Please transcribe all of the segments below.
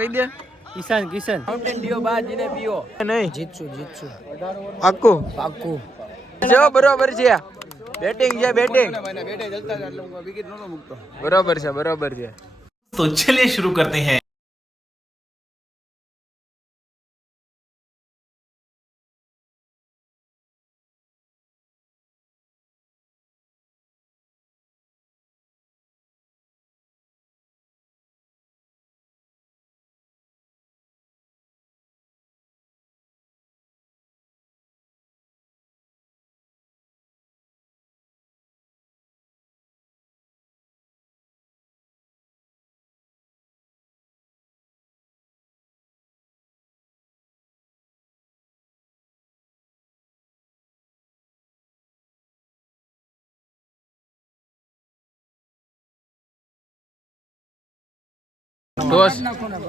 કહી દે. Kishan Kishan mountain due બાજીને પીઓ. નહીં જીતશું પાક્કું જો બરોબર છે. બેટિંગ છે બેટિંગ. બરોબર છે. તો ચલિए शुरू करते हैं.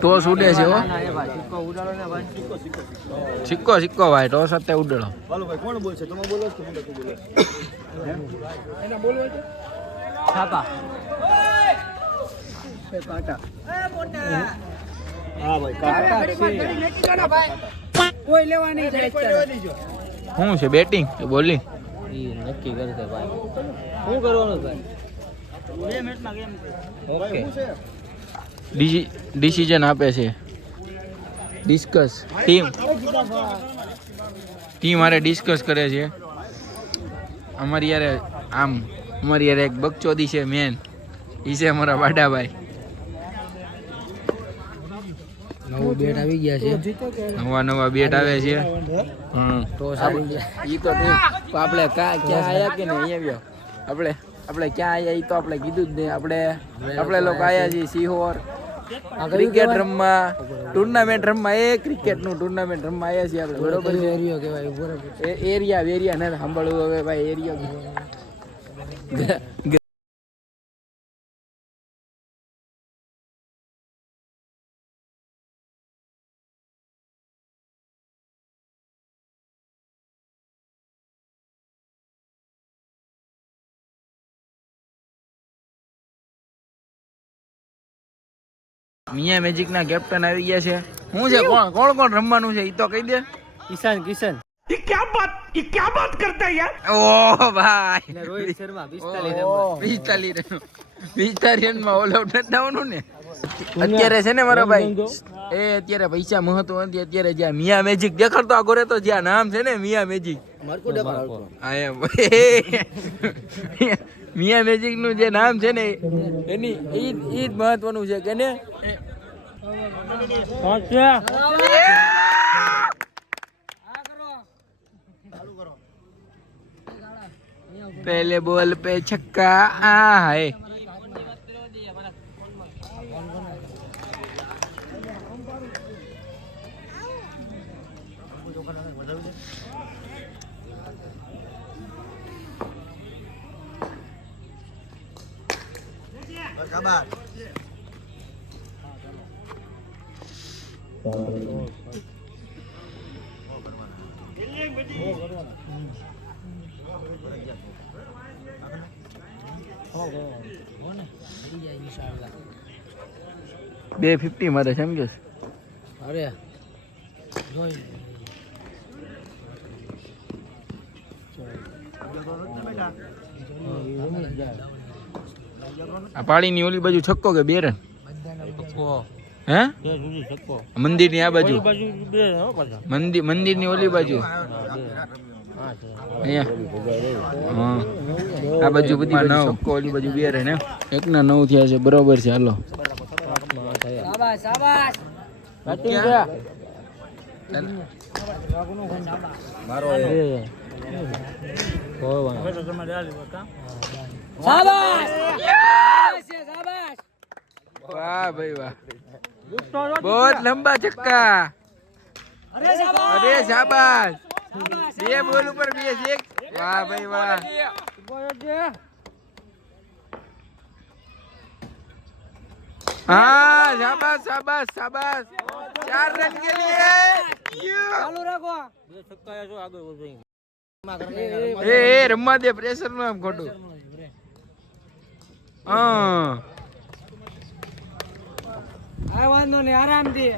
ટોસ ઉડે છે હો. સિક્કો ભાઈ ટોસ અત્યારે ઉડેલો. કોણ બોલશે તમે બોલો છો એના બોલવો છે છાપા કાટા હા ભાઈ કાટા કોઈ લેવા નહીં જાય. શું છે બેટિંગ કે બોલિંગ નક્કી કરશે ભાઈ શું કરવાનું ભાઈ 2 મિનિટમાં ગેમ ઓકે ડિસિઝન આપે છે. ડિસ્કસ ટીમ હારે ડિસ્કસ કરે છે. અમારી યારે એક બકચોદી છે મેન ઈ છે અમારા બાડાભાઈ. નવું બેટ આવી ગયા છે નવા બેટ આવે છે. ટોસ આવી ગયા ઈ તો આપણે ક્યાં આયા કે નહીં આવ્યો આપણે ક્યાં આયા ઈ તો આપણે કીધું જ નહીં. આપણે લોકો આયા છીએ સિહોર ક્રિકેટ રમવા ટુર્નામેન્ટ રમવા. ક્રિકેટનું ટુર્નામેન્ટ રમવા આવ્યા છીએ આપણે. બરોબર છે. એરિયો કહેવાય બરોબર. એરિયા ને સાંભળવું હવે ભાઈ. એરિયો મિયા મેજિક ના કેપ્ટન આવી ગયા છે. શું છે કોણ રમવાનું છે ઈ તો કહી દે. કિશન ये क्या बात करता है यार. ઓહ ભાઈ અને રોહિત શર્મા 45 રન 45 રનમાં ઓલ આઉટ નથી થવાનું ને. અત્યારે છે ને મારા ભાઈ અત્યારે પૈસા મહત્વ નથી. અત્યારે જ્યાં મિયા મેજિક દેખાડતો આ ગોરે તો જ્યાં નામ છે ને મિયા મેજિક મિયા મેજિક નું જે નામ છે ને એની ઈ જ મહત્વનું છે કે ને. पहले बॉल पे छक्का है. બે 50 મારે સમજો. અરે આ પાડી ની ઓલી બાજુ છક્કો કે બે રન હે મંદિર ની આ બાજુ મંદિર ની ઓલી બાજુ અહીંયા આ બાજુ બધી છક્કો ઓલી બાજુ બે રન. 1 ના 9 થયા છે. બરોબર છે. હાલો શાબાશ વાહ ભાઈ વાહ. बहुत लंबा छक्का. अरे शाबाश. 2 બોલ ઉપર 2 એક. वाह भाई वाह. हाँ शाबाश शाबाश शाबाश. 4 रन के लिए ચાલુ રાખો. ए रम्मा दे प्रेशर नो आम खोटू. हाँ વાંધો નહીં આરામથી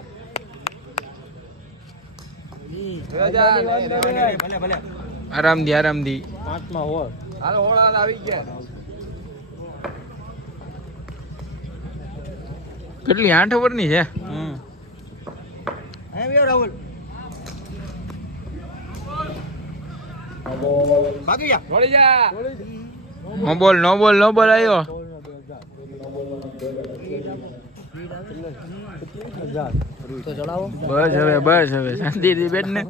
આરામથી આરામથી પાંચમાં હોળ હાલ હોળા આવી ગયા કેટલી 8 ઓવરની છે રાહુલ બાકી જા વળી જા નો બોલ આવ્યો તો ચડાવો બસ હવે શાંતિથી બેઠ ને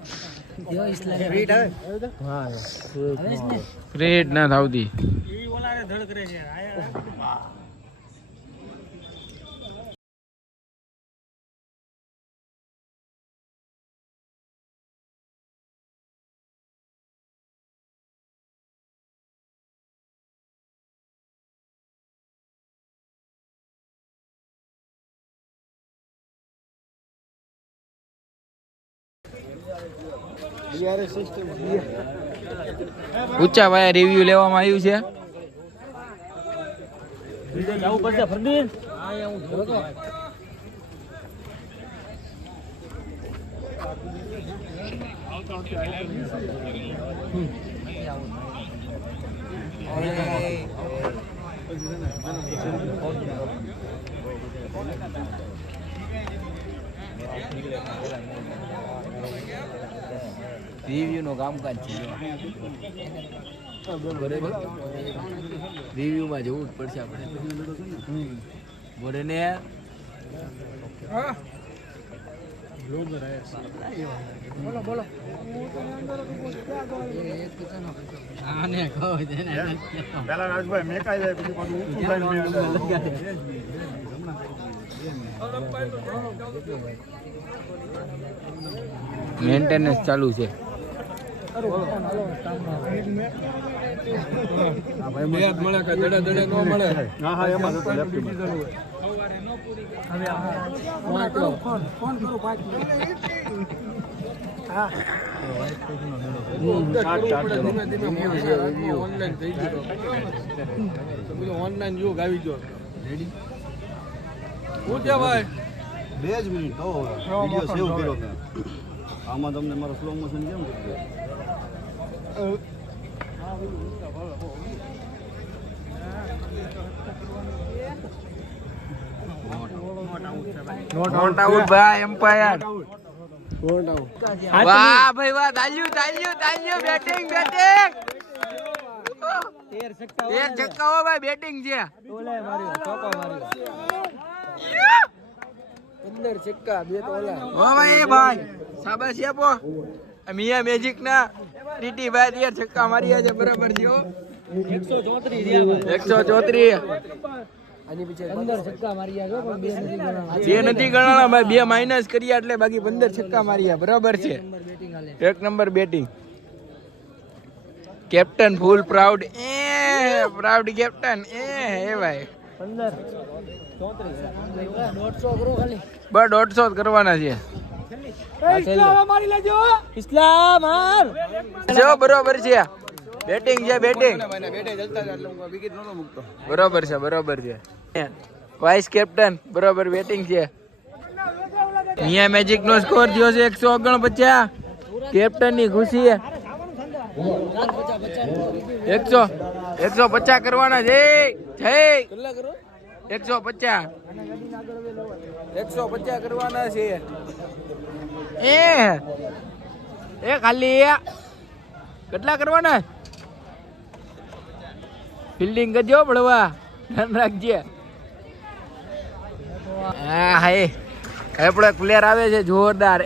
રેટ ના થાવતી ઊંચા વાયા રિવ્યુ લેવામાં આવ્યું છે જવું પડશે ફરદીન રિવ્યુ નું કામકાજ છે રિવ્યુ માં જવું જ પડશે આપણે બોલે ને બોલો આને કહો પેલા રાજભાઈ મેકાઈ જાય પછી પાછું ઊંચું થઈને મેન્ટેનન્સ ચાલુ છે હા એમાં જતો લેફ્ટ ઓનલાઈન યુગ આવી ગયો રેડી હું છે ભાઈ 2 જ મિનિટ તો વિડિયો સેવ કર્યો મેં આમાં તમને મારો સ્લો મોશન કેમ કરી નોટ આઉટ ભાઈ એમ્પાયર વાહ ભાઈ વાહ તાલ્યું બેટિંગ એક છક્કા ભાઈ બેટિંગ છે 15 છક્કા 2 તો ઓલા હો ભાઈ શાબાશી આપો મિયા મેજિક ના ટીટી ભાઈ 13 છક્કા માર્યા છે બરાબર છે 134 આની પીછે 15 છક્કા માર્યા છો પણ 2 નથી ગણાણા બે નથી ગણાણા ભાઈ 2 માઈનસ કર્યા એટલે બાકી 15 છક્કા માર્યા બરાબર છે બેટિંગ હાલે એક નંબર બેટિંગ કેપ્ટન ફૂલ પ્રાઉડ પ્રાઉડ કેપ્ટન હે ભાઈ 15 150 કરો ખાલી બસ 150 કરવાના છે ઇસ્લામ માર જો બરોબર છે બેટિંગ છે બેટિંગ બરોબર છે વાઇસ કેપ્ટન બરોબર બેટિંગ છે મિયા મેજિક નો સ્કોર થયો છે 149 કેપ્ટન ની ખુશી 150 કરવાના છે 150 કરવાના છે એ ખાલી કેટલા કરવાના ફિલ્ડિંગ કરજો ભળવા ધ્યાન રાખજે હા હાય આપણો પ્લેયર આવે છે જોરદાર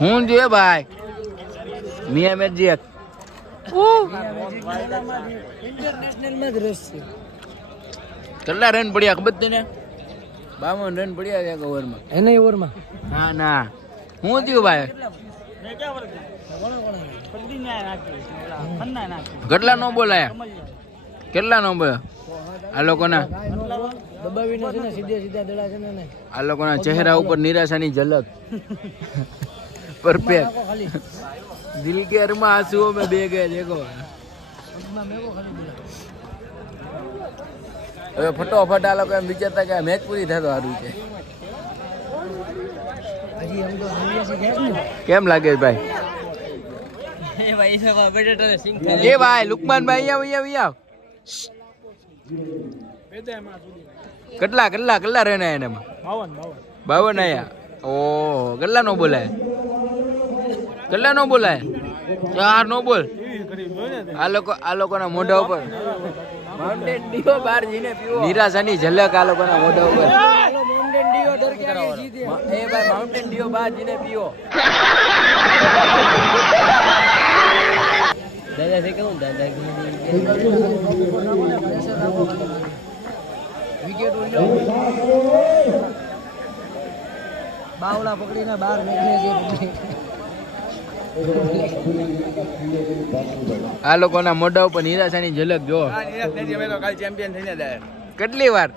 હું જોઈએ ભાઈ મિયા મેજિક ઇન્ટરનેશનલ માં જ રસ છે કેટલા રન પડ્યા ખબર તને 52 રન પડ્યા એક ઓવરમાં એને ઓવરમાં ના હું થયું ભાઈ કેટલા નો બોલાયા કેટલા નો બોલ્યા આ લોકોના દબાવીને છે ને સીધા દડા છે ને આ લોકોના ચહેરા ઉપર નિરાશાની ઝલક પરફેક્ટ ખાલી દિલ કે અરમાં આંસુઓ में बह गए देखो મેકો ખાલી બોલા હવે ફટોફટ આ લોકો એમ વિચારતા કે મેચ પૂરી થાય તો સારું છે. કેમ લાગે ભાઈ? એ ભાઈ લુકમાનભાઈ અહીંયા કેટલા રન આયા એનામાં? 52 આયા. ઓહો, કેટલા નો બોલાય? 4 નો બોલ. આ લોકોના મોઢા ઉપર માઉન્ટેન ડીઓ બહાર જઈને પીવો. નિરાશાની ઝલક આ લોકોના મોઢા ઉપર. માઉન્ટેન ડીઓ ડર કે આગે જીતે. એ ભાઈ માઉન્ટેન ડીઓ બહાર જઈને પીવો. દાદા છે કેવું દાદા વિકેટ ઉલ્યો બાવડા પકડીને બહાર નીકળે છે. આ લોકોના મોઢા ઉપર નિરાશાની ઝલક જો. કેટલી વાર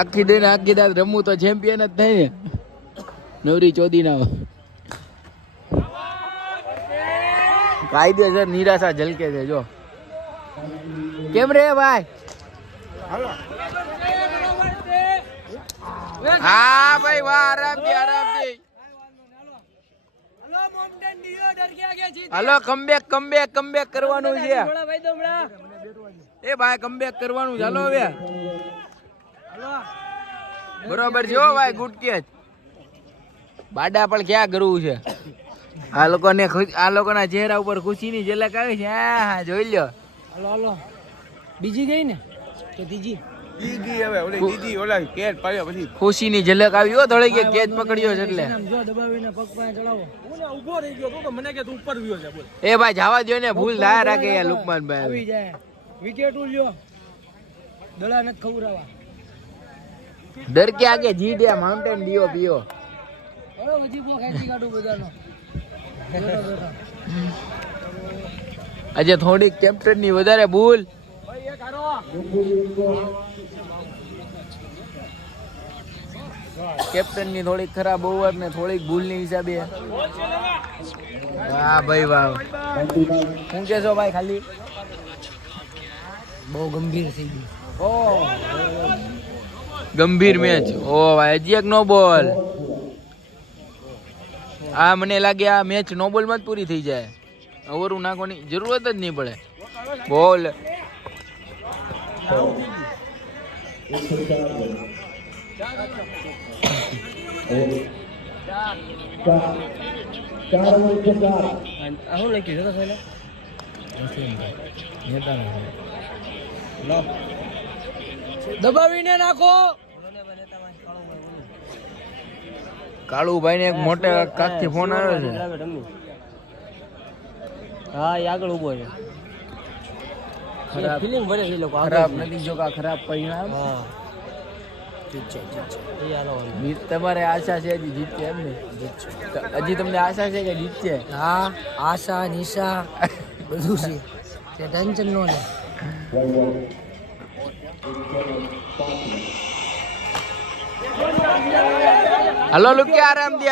આખી રાત રમવું તો ચેમ્પિયન જ થાય ને. નવરી ચોદી ના કાયદેસર નિરાશા ઝલકે છે જો. કેમ રે ભાઈ? હા ભાઈ વાહ, આરામથી. હાલો કમબેક કરવાનું છે. એ ભાઈ કમબેક કરવાનું ચાલો હવે. બરોબર છે હો ભાઈ, ગુડ કેચ. બાડા પણ ક્યાં કરવું છે? આ લોકોના ચહેરા ઉપર ખુશીની ઝલક આવી છે. હા જોઈ લ્યો. હાલો બીજી ગઈ ને તો ત્રીજી ખુશીની ઝલક આવી હો. થોડી કે કેચ પકડ્યો છે એટલે. જો દબાવીને પગ પાસે ચડાવો. ઊભો રહી ગયો તો મને કે તું ઉપર ગયો છે. બોલ એ ભાઈ જવા દો ને, ભૂલ થાય રાખે યાર લુકમાનભાઈ. આવી જાય વિકેટ ઉલ્યો દડા નથી ખવરાવા. ડર કે આગે જીત હે, માઉન્ટેન ડીઓ પીઓ. અરે વજીબો ખેંચી કાઢું બધાનો. આજે થોડીક કેપ્ટન ની વધારે ભૂલ. કેપ્ટન ની થોડીક ખરાબ ઓવર ને થોડીક ભૂલ ની હિસાબે. વાહ ભાઈ વાહ. શું કેશો ભાઈ? ખાલી બહુ ગંભીર થઈ ગયું. ગંભીર મેચ. ઓ ભાઈ હજી એક નો બોલ. આ મને લાગે આ મેચ નો બોલ માં જ પૂરી થઈ જાય. ઓવરું નાખવાની જરૂરત જ નહીં પડે. બોલ શું લખ્યું છે દબાવીને નાખો. કાળુભાઈ ને એક મોટા કાક થી ફોન આવ્યો છે. હા એ આગળ ઉભો છે. ખરાબ ફિલિંગ ભરે છે એ લોકો. ખરાબ નથી જો કા ખરાબ પરિણામ. હા એ હાલો તમારે આશા છે હજી જીતશે એમ ને? હજી તમને આશા છે કે જીતશે? હા આશા નિશા બધું છે. તે ટેન્શન નો લે. હલો લુકી, આરામથી.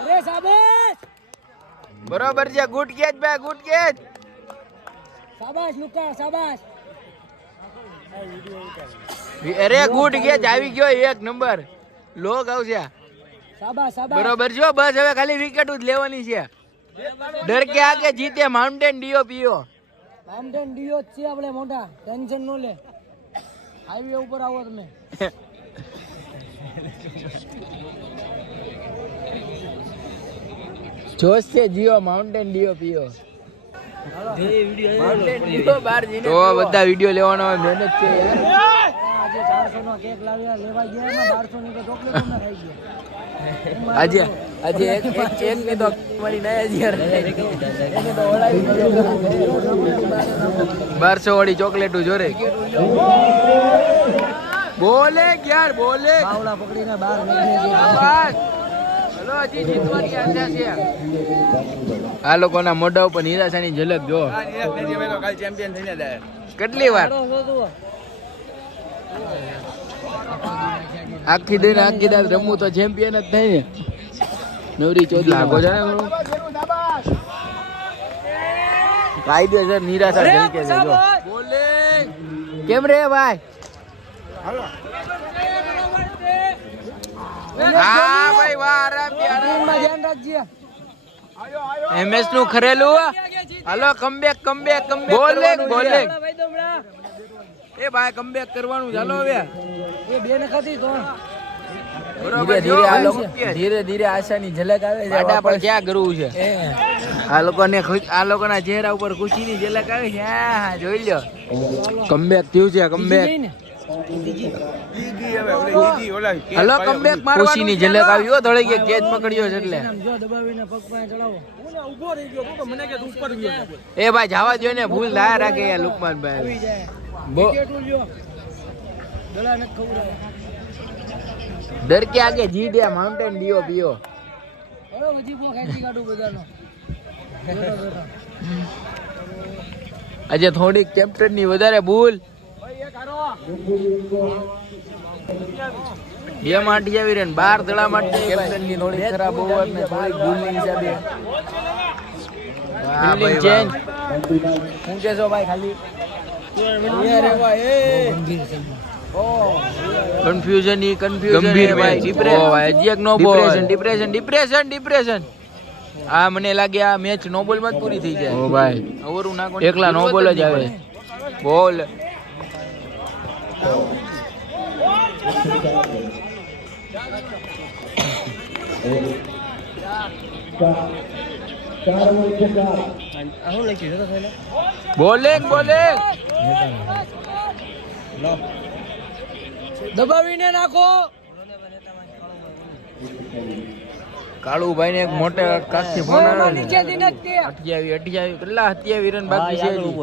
અરે શાબાશ બરોબર છે. ગુડ કેચ ભાઈ, ગુડ કેચ. શાબાશ લુકા શાબાશ. અરે ગુડ કેચ આવી ગયો. 1 નંબર લોગ આવશે. શાબાશ બરોબર છે. બસ હવે ખાલી વિકેટ જ લેવાની છે. ડર કે આગે જીતે, માઉન્ટેન ડીઓ પીઓ. માઉન્ટેન ડીઓ જ છે આપણે મોટા. ટેન્શન નો લે. હાઈવે ઉપર આવો તમે. જોશ છે જીઓ, માઉન્ટેન ડીઓ પીઓ. તો બધા વિડીયો લેવાનો હોય, મહેનત છે યાર. આજે 400 નો કેક લાવ્યા લેવા ગયા એમાં 1200 ની તો ચોકલેટ અમે ખાઈ ગયા. આજે એક ની તો મારી નયા જ યાર. એને તો ઓળાવી દીધો. 1200 વાળી ચોકલેટું જોરે. બોલે યાર બોલે. બાવડા પકડીને બહાર નીકળે છે. બસ હલો, હજી જીતવાની આશા છે. આ લોકોના મોઢા ઉપર નિરાશાની ઝલક જો. કેટલી વાર આખી રાત રમવું તો ચેમ્પિયન જ થાય ને. નવરી ચોદી લાગો છે ને. કાયદેસર નિરાશા ઝલકે છે જો. કેમ રે ભાઈ? હા ભાઈ વાહ, આરામથી આરામથી. ધ્યાન રાખજે. MS નું ખરેલું. હાલો comeback comeback comeback. Bowling bowling. એ ભાઈ કમબેક કરવાનું ચાલો હવે. એ બે ને ખાતી તો ધીરે ધીરે આશાની ઝલક આવે છે. આડા પર ક્યાં કરવું છે? આ લોકોના ચહેરા ઉપર ખુશીની ઝલક આવે છે. હા જોઈ લ્યો. કમબેક થયું છે કમબેક. હલો કમબેક મારવાનું. ખુશીની ઝલક આવી હો. ધોળી કે કેચ પકડ્યો છે એટલે. જો દબાવીને પગ પાસે ચડાવો. ઊભો રહી ગયો તો મને કે ઉપર ગયો. એ ભાઈ જવા દો ને, ભૂલ ના રાખે યાર લુકમાનભાઈ. આવી જાય. બો કેટલું લ્યો. ગળા ન ખવડાવે. ડર કે આગે જીત હે, માઉન્ટેન ડીઓ પીઓ. અરે વજી બો ખેંચી કાઢું બધાનો. બેઠો બેઠો. આજે થોડીક કેપ્ટન ની વધારે ભૂલ. બે માટી આવી રે 12 દડા માટે કેપ્ટન ની થોડી ખરાબ ઓવર ને થોડી ભૂલ ની હિસાબે. Fielding change. શું કેસો ભાઈ ખાલી? કન્ફ્યુઝન હે ભાઈ. ડિપ્રેશન નો બોલ. ડિપ્રેશન. આ મને લાગે આ મેચ નો બોલ માં જ પૂરી થઈ જાય. ઓ ભાઈ ઓવરું નાખો એકલા નો બોલ જ આવે. બોલ બોલિંગ દબાવીને નાખો. કાળુભાઈ ને એક મોટા કાચથી ફોન આવ્યો છે. નીચેથી નાખતી. 28 કેટલા 27 રન બાકી છે હજી.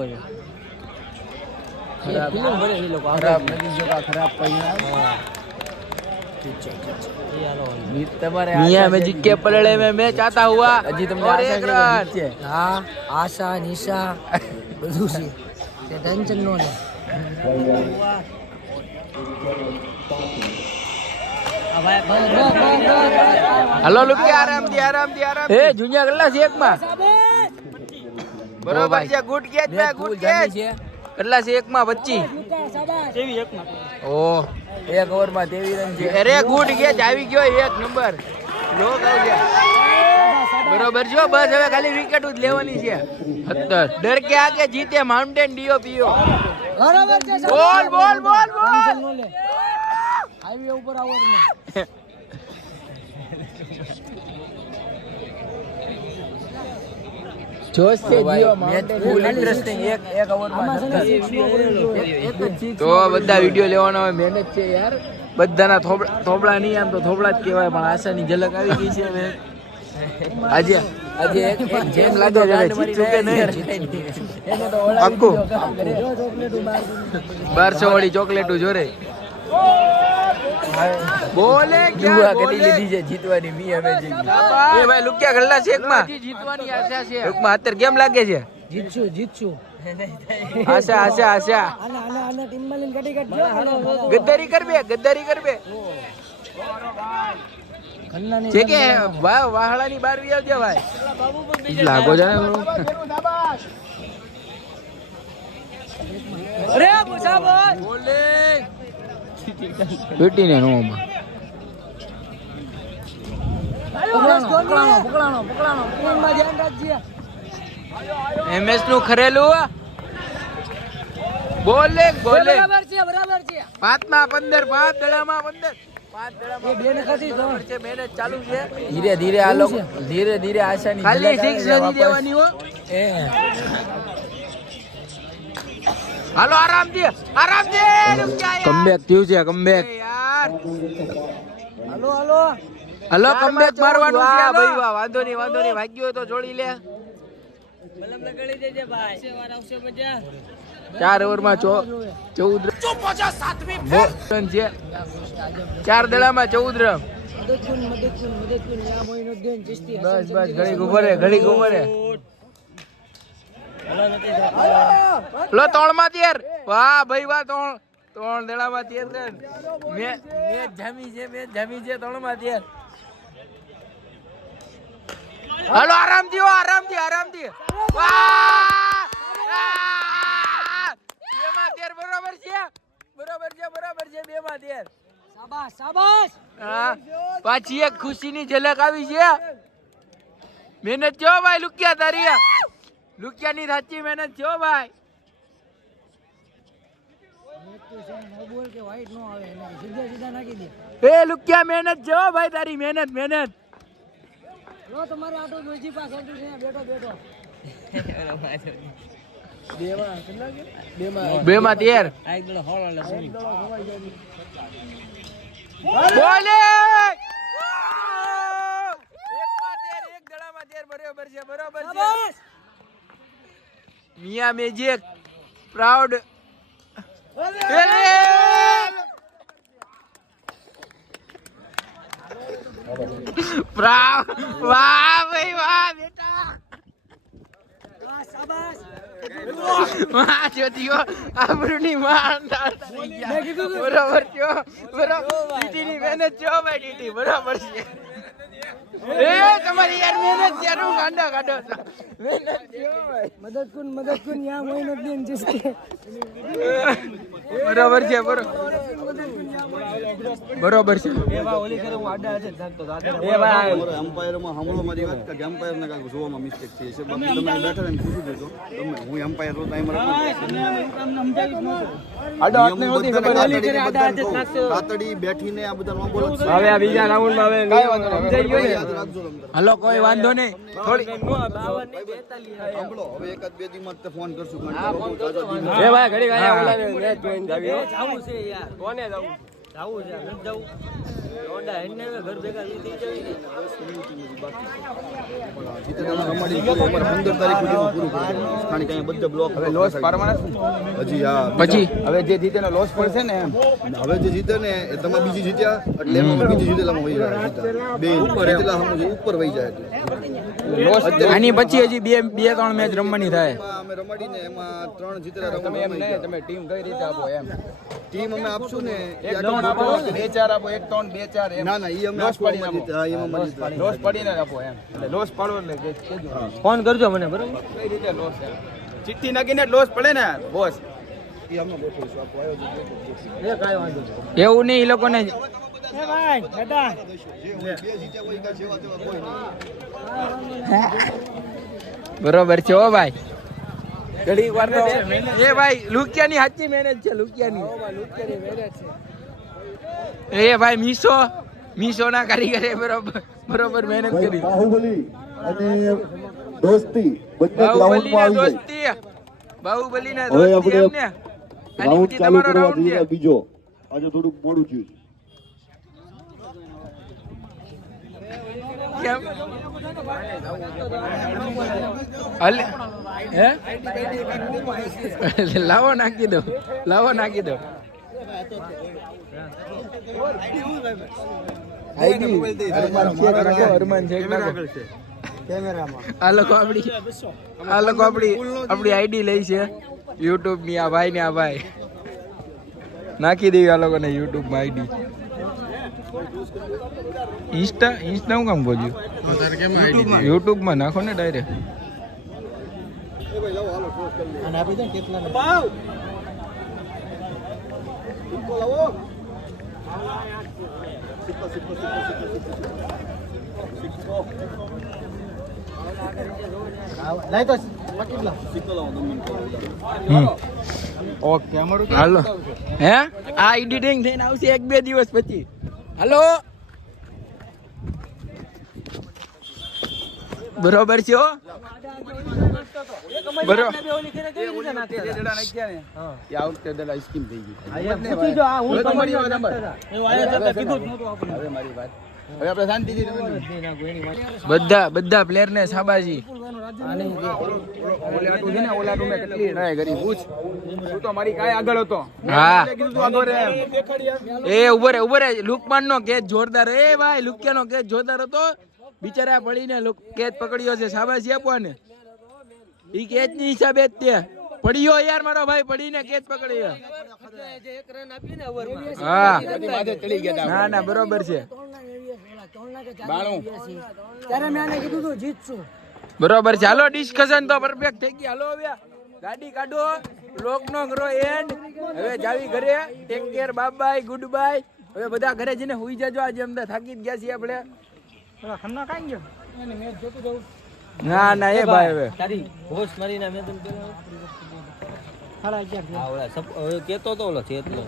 ખરાબ નથી જોકા. ખરાબ પરિણામ. मियां मैजिक के पलड़े में मैच आता हुआ. હજી તમને આશા છે. હા આશા નિશા બધું છે. તે ટેન્શન નો લે. હાલો લુકી આરામથી. એ જુનિયા કેટલા છે એકમાં? બરોબર છે. ગુડ કેચ છે. કેટલા છે એકમાં? 25. ઓ એક ઓવરમાં 23 રન છે. અરે ગુડ કેચ આવી ગયો. એક નંબર લોક આવ્યા. બરોબર છો. બસ હવે ખાલી વિકેટ જ લેવાની છે. 17 ડર કે આગે જીતે માઉન્ટેન ડીઓ પીઓ. બરાબર છે. બોલ ટેન્શન નો લે. હાઈવે ઉપર આવો ને. જોશ છે જીઓ માઉન્ટેન. ફૂલ ઇન્ટરેસ્ટિંગ. એક ઓવરમાં તો બધા વિડિયો લેવાનો હોય. મહેનત છે યાર. બધાના થોબડા નહીં, આમ તો થોબડા જ કહેવાય, પણ આશાની ઝલક આવી ગઈ છે હવે. આજે એક જેમ લાગે છે જીતશું કે નહીં. પાક્કું 1200 વાળી ચોકલેટું જોરે. બોલે ક્યાં કરી લીધી છે જીતવાની. મી અમેઝિંગ. એ ભાઈ લુક્યા ગલ્લા છે એકમાં. જીતવાની આશા છે એકમાં. અત્યારે કેમ લાગે છે? જીતશું. આશા આને ટીમમાં લઈને કટી કાઢજો. ગદ્દારી કરબે છે કે વાહળાની બાર વી આવજે ભાઈ. લાગો જાને અરે મુસાફર બોલિંગ બેટીને નોમાં. પકડાણો ટીમમાં ધ્યાન રાખજે. MS નું ખરેલું. બોલિંગ બરાબર છે 5 માં 15 5 દડામાં 15 એ બે ને ખાતી તો મહેનત ચાલુ છે. ધીરે આ લોકો ધીરે આશાની ખાલી 6 નથી દેવાની હો. હાલો આરામથી કમબેક થયું છે. કમબેક યાર. હાલો કમબેક મારવાનું છે ભાઈ. વાંધો નહીં ભાગ્યો તો જોડી લે. બલમ લગાડી દેજે ભાઈ. વાર આવશે મજા. 4 ઓવરમાં 14 રન છે. 4 દડામાં 14 રન. મદદ યા મોઈનુદ્દીન ચિશ્તી. બસ ઘડીક ઉભો રે. લો 3 માં 13. વાહ ભાઈ વાહ. 3 દડામાં 13 રન. મેચ જામી છે 3 માં 13. હાલો આરામથી વાહ. છે 2 માં 13. શાબાશ શાબાશ. હા પાછી એક ખુશીની ઝલક આવી છે. મહેનત જો ભાઈ લુકિયા તારી. લુકિયાની સાચી મહેનત જો ભાઈ. નો બોલ કે વાઈટ નો આવે એને સીધા સીધા નાખી દે. એ લુકિયા મહેનત જો ભાઈ તારી મહેનત મહેનત. લો તમારો આટો દોજી પાસે બેઠો બેઠો. 2 માં 13. આ એક દડો હોળ લે સુની બોલે 1 માં 13 એક દડામાં 13 બરાબર છે બરાબર છે. મિયા મેજિક પ્રાઉડ. વાહ ભાઈ વાહ બેટા. શાબાશ. વાહ જોતીઓ આબરૂની માન બરાબર છો બરાબર. ટીટીની મહેનત જો ભાઈ ટીટી બરાબર છે. એ તમારી યાર મહેનત ચાલુ કાઢો મહેનત જો ભાઈ. મદદ કુન યા મહેનત દીન જિસકે. બરાબર છે બરોબર છે. એમ્પાયરમાં સાંભળો મારી વાત કે એમ્પાયરના કાંઈક જોવામાં મિસ્ટેક થઈ છે. બાકી તમે બેઠા રહીને પૂછી દેજો. તમે હું એમ્પાયર હતો તાતડી બેઠીને આ બધા નો બોલો. હવે આ બીજા રાઉન્ડમાં હવે કાંઈ વાંધો નહીં. યાદ રાખજો તમે. હલો કોઈ વાંધો નહીં. થોડી સાંભળો હવે 1-2 દિવસમાં જ ફોન કરશું. એ ભાઈ ઘડી ગયા હા. ઓલા મેચ જોઈન જાવી હો. જાવું છે યાર. કોને જાવું જાવું છે નથી જાવું. ઓડા હેને ઘર ભેગા વીતી જવી ને. રમાડી પૂરી અમારે 15 તારીખ સુધીમાં પૂરું કરી દેવાનું. સ્થાનિક અહીંયા બધા બ્લોક હવે લોસ હજી હા પછી હવે જે જીતે ને લોસ પડશે ને એમ. હવે જે જીતે ને એ તમે બીજી જીત્યા એટલે એમાં બીજી જીતેલામાં વહી જાય જીતા. બે જીતેલા સામું જે ઉપર વહી જાય એટલે આની પછી હજી 2-3 મેચ રમવાની થાય. એમાં અમે રમાડીને એમાં 3 જીતેલા રમવા તમે ટીમ કઈ રીતે આપો એમ ટીમ અમે આપશું ને 1-3 આપો 2-4 આપો 1-3 2-4 ના ના ઈ અમે લોસ પડીને આપો. હા એમાં મળી લોસ પડીને આપો એમ એટલે લોસ પાડો એટલે કેજો ફોન કરજો મને બરાબર. કઈ રીતે લોસ એમ ચિઠ્ઠી નાખીને લોસ પડે ને બોસ ઈ અમે ગોઠવીશું આપો આયોજન એ કાઈ વાંધો નહીં. એવું નહીં એ લોકોને એ ભાઈ દાદા બે જીત્યા કોઈ કા સેવા તેવા કોઈ નહીં. બરોબર છે હો ભાઈ. ઘડી વાર તો એ ભાઈ લુકિયાની સાચી મહેનત છે લુકિયાની. એ ભાઈ મીસો ના કારીગરે બરોબર મહેનત કરી. બાહુબલી અને દોસ્તી બંને બાહુબલી ગ્રાઉન્ડમાં ના આવી દોસ્તી બાહુબલી ના હવે દોસ્તી આપણે એમને. આની રાઉન્ડ પછી ચાલુ તમારો કરવા રાઉન્ડ જઈએ છે. બીજો આજે થોડુંક મોડું થયું છે. કેમ હલે હે લાવો નાખી દો અરમાન ચેક રાખો. આ લોકો આપણી આઈડી લઈ છે યુટ્યુબ ની. આ ભાઈ નાખી દેવી આ લોકોને યુટ્યુબ માં આઈડી. ઇન્સ્ટા હું કામ બોલ્યું યુટ્યુબ માં નાખો ને ડાયરેક્ટ. ઓકે અમારું હાલો હે આ એડિટિંગ થઈને આવશે 1-2 દિવસ પછી. હાલો બરોબર છે હો. બધા પ્લેયર ને શાબાશી. હા એ ઉભો રે લુકમાન નો કેચ જોરદાર. એ ભાઈ લુકિયા નો કેચ જોરદાર હતો. બિચારા પડીને કેચ પકડ્યો છે શાબાશી આપવાને. ઈ કેચ ની હિસાબે જ તે પડ્યો યાર મારો ભાઈ પડીને કેચ પકડ્યો. હા ના બરોબર છે. ત્યારે મેં આને કીધું તું જીતશું. બરોબર છે. હાલો ડિસ્કશન તો પરફેક્ટ થઈ ગઈ. હાલો હવે ગાડી કાઢો બ્લોગ નો કરો એન્ડ. હવે જાવી ઘરે. Take care, bye bye, good bye. હવે બધા ઘરે જઈને હુઈ જજો. આજે અમને થાકી જ ગયા છીએ આપણે. ખમના કાંઈ ગયો મેચ જોતું જવું ના ના એ ભાઈ હવે તારી હોશ મારીને મેં તને સાડા 11 આ ઓલા હવે કેતો તો ઓલો ચેતલો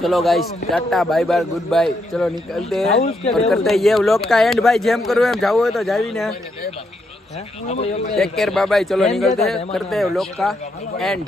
चलो guys tata bye bye good bye. चलो निकलते हैं और करते हैं ये व्लॉग का एंड. भाई जेम करो एम जाओ तो जावी ने. Take care bye bye. चलो निकलते हैं करते हैं व्लॉग का एंड.